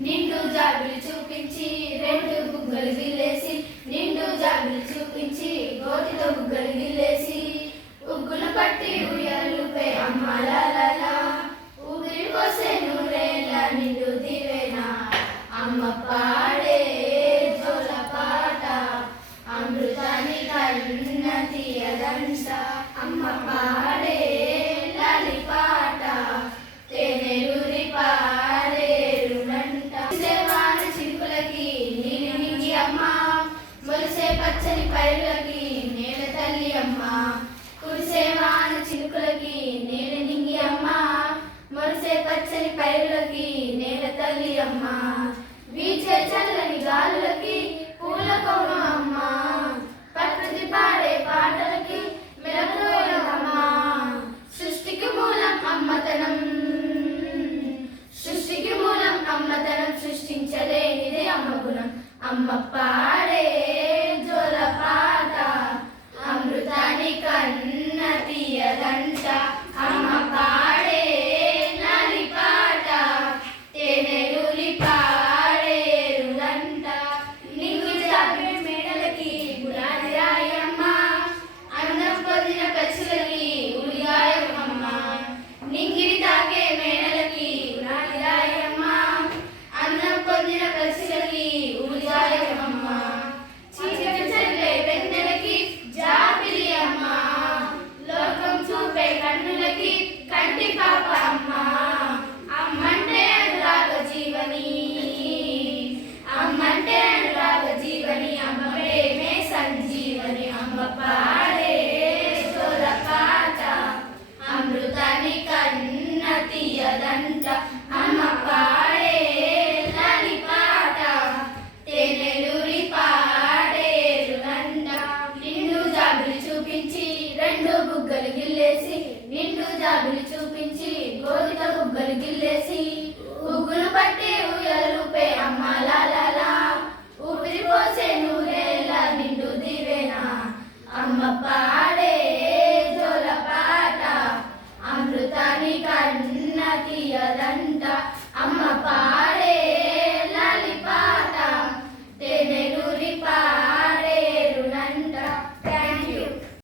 నిండు జాబిలి చూపించి రెండు బుగ్గలు గిల్లేసి నిండు జాబిలి చూపించి గోటితో బుగ్గలు గిల్లేసి ఉగ్గులు పట్టి ఉయ్యాలుపై అమ్మాల ఊపిరి పోసే నూరేళ్ళ నిండు దివేనా అమ్మ పాడే జోల పాట అమృతాని కన్న తీయదంట అమ్మ పాడే లాలి పాట తేనెలూరి పారేరునంట సేవాన చిలుకులకి నీళ్ళు నింగి అమ్మ మొలిసే పచ్చని పైరులకి నేల తల్లి అమ్మ కురిసేవాన చిలుకులకి నేల నింగి అమ్మ మొలిసే పచ్చని పైరులకి నేల తల్లి అమ్మ వీచే చల్లని గాలులకి పూల కోణం అమ్మ ప్రకృతి పాడే పాటలకి మెలకువలమ్మ సృష్టికి మూలం అమ్మతనం సృష్టికి మూలం అమ్మతనం సృష్టించలేనిదే అమ్మ గుణం అమ్మ పాడే జోల పాట అమృతాని కన్న తీయదంట అమ్మ పాడే లాలి పాట తేనెలూరి పారేరులంట నింగి జాబిలి మేడలకి గులాబీ రాయమ్మ అందం పొందిన పచ్చులకి ఉలిగాయమ్మ నింగిని తాకే మేడలకి గులాబీ రాయమ్మ అందం పొందిన పచ్చులకి ఉలిగాయమ్మ చీకటి చల్లే వెన్నెలకి జాబిలి అమ్మ లోకం చూపే కన్నులకి కంటి పాప అమ్మ అమ్మంటే అనురాగ జీవని అమ్మంటే అనురాగ జీవని అమ్మ ప్రేమే సంజీవని అమ్మ పాడే జోల పాట అమృతాని కన్న తీయదంట